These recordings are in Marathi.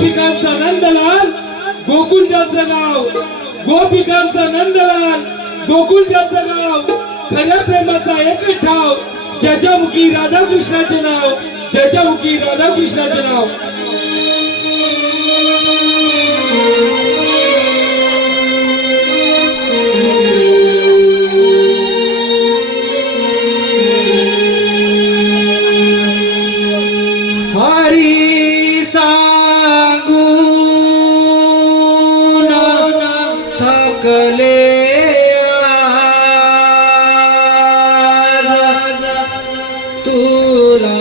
गोपिकांचा नंदलाल गोकुल ज्याचं गाव, गोपिकांचा नंदलाल गोकुल ज्याचं गाव, खऱ्या प्रेमाचा एक ठाव, ज्याच्या मुखी राधाकृष्णाचे नाव, ज्याच्या मुखी राधाकृष्णाचे नाव. हरी सांगून सकले तुला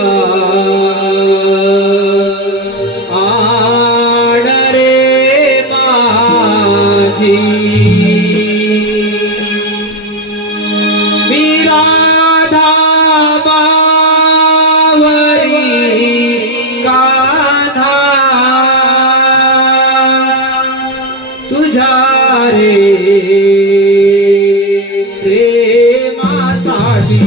आण रे माझी मी राधा कान्हा तुझ्या रे प्रेमासाठी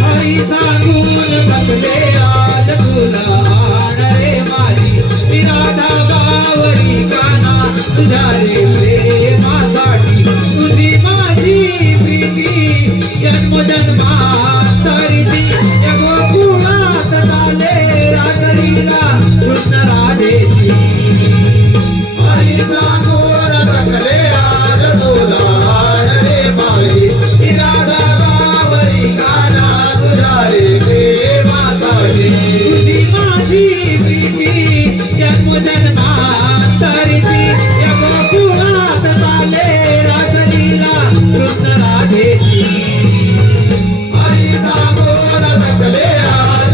हरी सांगून बसले आज तुला आण रे माझी मी राधा बावरी कान्हा तुझ्या रे प्रेमासाठी तुझी माझी प्रीती जन्मजन्मांतरीची या गोकुळात झाले राजलीला कृष्ण राधेची. हरी सांगून बसले आज तुला आण रे माझी मी राधा बावरी कान्हा तुझ्या रे प्रेमासाठी तुझी माझी प्रीती जन्मजन्मांतरीची या गोकुळात झाले राजलीला कृष्ण राधेची. हरी सांगून बसले आज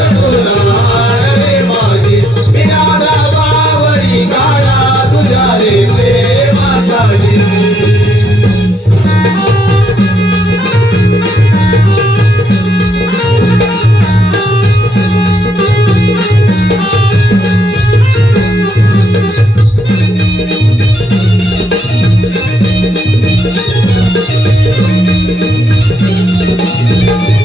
तुला आण रे माझी मी राधा बावरी कान्हा तुझ्या रे प्रेमासाठी.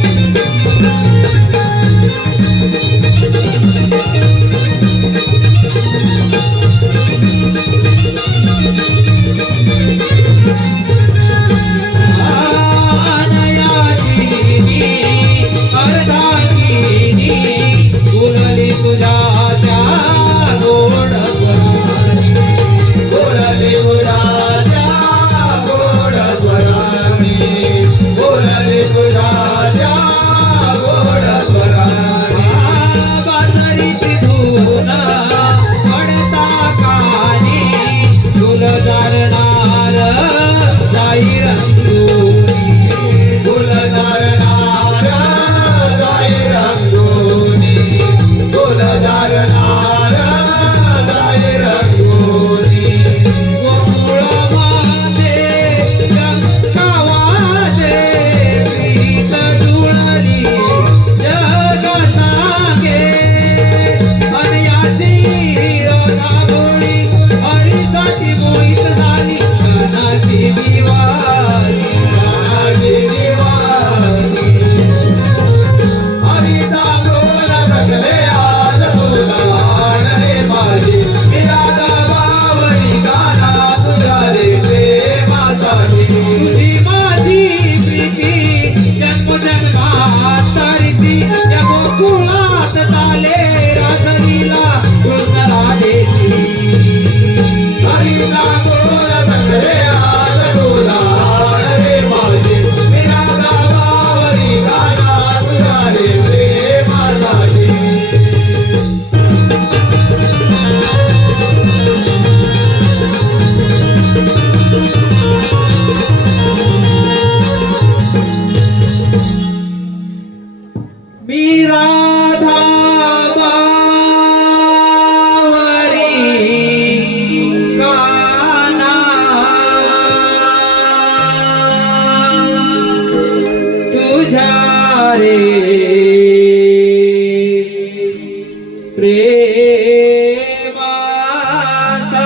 प्रेमाचा